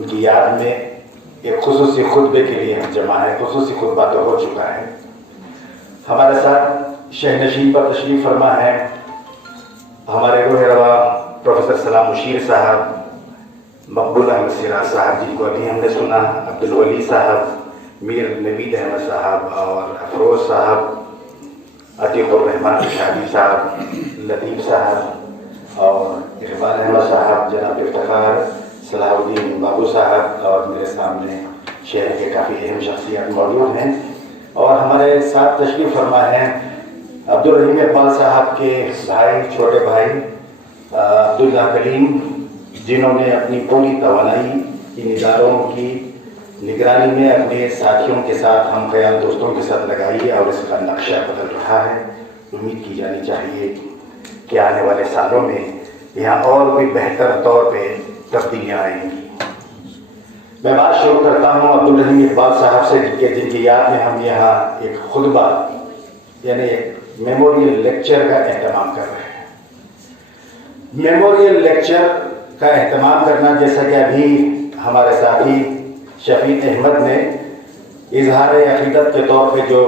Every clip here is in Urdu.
ان کی یاد میں ایک خصوصی خطبے کے لیے ہم جمع ہیں. خصوصی خطبہ تو ہو چکا ہے. ہمارے ساتھ شہ نشین پر تشریف فرما ہے ہمارے روح روا پروفیسر سلام مشیر صاحب, مقبول احمد سراج صاحب جن کو ابھی ہم نے سنا, عبدالولی صاحب, میر نوید احمد صاحب اور افروز صاحب, عتیق الرحمان شادی صاحب, لطیف صاحب اور اقبال احمد صاحب, جناب افتخار صلاح الدین بابو صاحب, اور میرے سامنے شہر کے کافی اہم شخصیات موجود ہیں. اور ہمارے ساتھ تشریف فرما ہیں عبدالرحیم اقبال صاحب کے بھائی, چھوٹے بھائی عبداللہ کلیم, جنہوں نے اپنی پوری توانائی ان اداروں کی نگرانی میں اپنے ساتھیوں کے ساتھ, ہم خیال دوستوں کے ساتھ لگائی ہے اور اس کا نقشہ بدل رہا ہے. امید کی جانی چاہیے کہ آنے والے سالوں میں یہاں اور بھی بہتر طور پہ تبدیلیاں آئیں گی. میں بات شروع کرتا ہوں عبدالرحیم اقبال صاحب سے, جن کی یاد میں ہم یہاں ایک خطبہ یعنی ایک میموریل لیکچر کا اہتمام کر رہے ہیں. میموریل لیکچر کا اہتمام کرنا, جیسا کہ ابھی ہمارے ساتھی شفیق احمد نے اظہار عقیدت کے طور پہ جو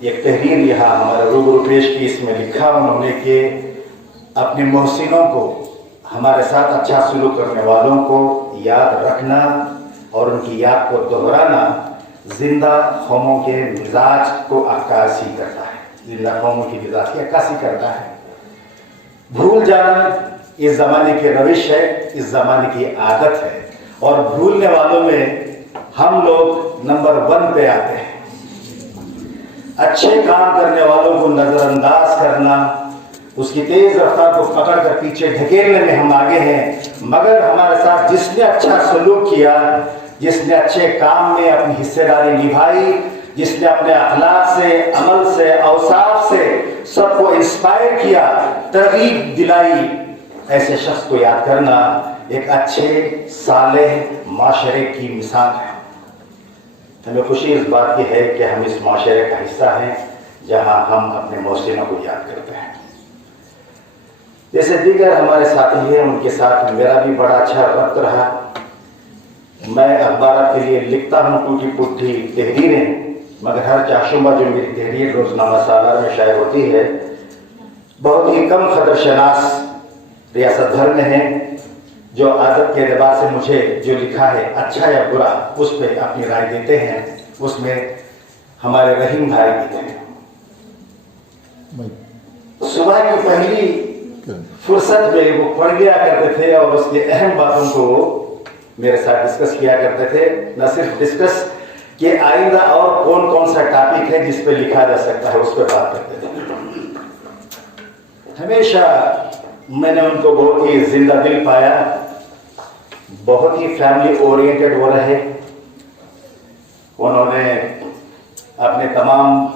ایک تحریر یہاں ہمارے روبرو پیش کی, اس میں لکھا انہوں نے کہ اپنے محسنوں کو, ہمارے ساتھ اچھا سلوک کرنے والوں کو یاد رکھنا اور ان کی یاد کو دہرانا زندہ قوموں کے مزاج کو عکاسی کرتا ہے, زندہ قوموں کی مزاج کی عکاسی کرتا ہے. بھول جانا اس زمانے کی روش ہے, اس زمانے کی عادت ہے, اور بھولنے والوں میں ہم لوگ نمبر 1 پہ آتے ہیں. اچھے کام کرنے والوں کو نظر انداز کرنا, اس کی تیز رفتار کو پکڑ کر پیچھے ڈھکیلنے میں ہم آگے ہیں, مگر ہمارے ساتھ جس نے اچھا سلوک کیا, جس نے اچھے کام میں اپنی حصہ داری نبھائی, جس نے اپنے اخلاق سے, عمل سے, اوصاف سے سب کو انسپائر کیا, ترغیب دلائی, ایسے شخص کو یاد کرنا ایک اچھے صالح معاشرے کی مثال ہے. ہمیں خوشی اس بات کی ہے کہ ہم اس معاشرے کا حصہ ہیں جہاں ہم اپنے محسنوں کو یاد کرتے ہیں. جیسے دیگر ہمارے ساتھی ہیں, ان کے ساتھ میرا بھی بڑا اچھا وقت رہا. میں اخبارات کے لیے لکھتا ہوں ٹوٹی پھوٹی تحریریں, مگر ہر چاشمہ جو میری تحریر روزنامہ سالار میں شائع ہوتی ہے, بہت ہی کم خطر شناس ریاست بھر میں ہیں جو عادت کے اعتبار سے مجھے جو لکھا ہے اچھا یا برا اس پہ اپنی رائے دیتے ہیں. اس میں ہمارے رحیم بھائی بھی تھے. صبح کی پہلی فرصت میں وہ پڑھ لیا کرتے تھے اور اس کے اہم باتوں کو میرے ساتھ ڈسکس کیا کرتے تھے. نہ صرف ڈسکس کہ آئندہ اور کون کون سا ٹاپک ہے جس پہ لکھا جا سکتا ہے, اس پہ بات کرتے تھے. ہمیشہ میں نے ان کو بہت ہی زندہ دل پایا, بہت ہی فیملی اورینٹڈ وہ رہے. انہوں نے اپنے تمام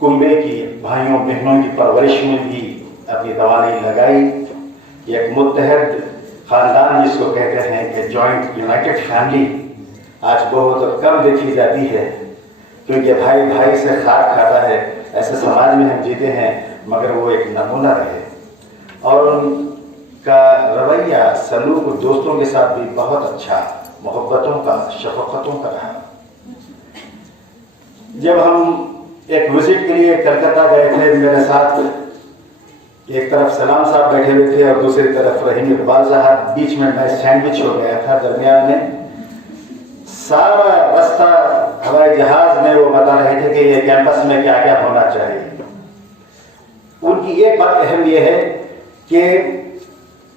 کنبے کی بھائیوں بہنوں کی پرورش میں بھی اپنی توانائی لگائی. ایک متحد خاندان جس کو کہتے ہیں کہ جوائنٹ یونائٹڈ فیملی آج بہت کم دیکھی جاتی ہے, کیونکہ بھائی بھائی سے خاک کھاتا ہے. ایسے سماج میں ہم جیتے ہیں, مگر وہ ایک نمونہ رہے. اور ان کا رویہ سلوک دوستوں کے ساتھ بھی بہت اچھا, محبتوں کا, شفقتوں کا رہا. جب ہم ایک وزٹ کے لیے کلکتہ گئے تھے, میرے ساتھ ایک طرف سلام صاحب بیٹھے ہوئے تھے اور دوسری طرف رحیم اقبال صاحب, بیچ میں سینڈوچ ہو گیا تھا. درمیان میں سارا راستہ ہوائی جہاز میں وہ بتا رہے تھے کہ یہ کیمپس میں کیا کیا ہونا چاہیے. ان کی ایک بات اہم یہ ہے کہ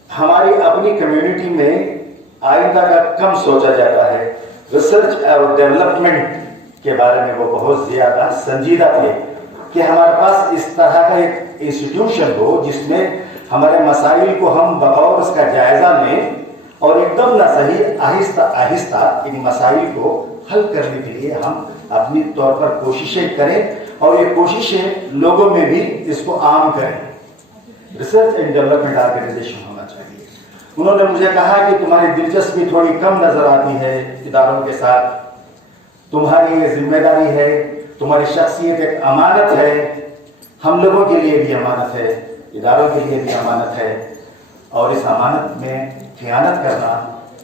ہماری اپنی کمیونٹی میں آئندہ کا کم سوچا جاتا ہے. ریسرچ اور ڈیولپمنٹ کے بارے میں وہ بہت زیادہ سنجیدہ تھے کہ ہمارے پاس اس طرح کا ایک انسٹیٹیوشن ہو جس میں ہمارے مسائل کو ہم بغور اس کا جائزہ لیں اور ایک دم نہ صحیح آہستہ آہستہ ان مسائل کو حل کرنے کے لیے ہم اپنی طور پر کوششیں کریں اور یہ کوششیں لوگوں میں بھی اس کو عام کریں. ریسرچ اینڈ ڈیولپمنٹ آرگنائزیشن ہونا چاہیے. انہوں نے مجھے کہا کہ تمہاری دلچسپی تھوڑی کم نظر آتی ہے اداروں کے ساتھ, تمہاری یہ ذمہ داری ہے, تمہاری شخصیت ایک امانت ہے, ہم لوگوں کے لیے بھی امانت ہے, اداروں کے لیے بھی امانت ہے, اور اس امانت میں خیانت کرنا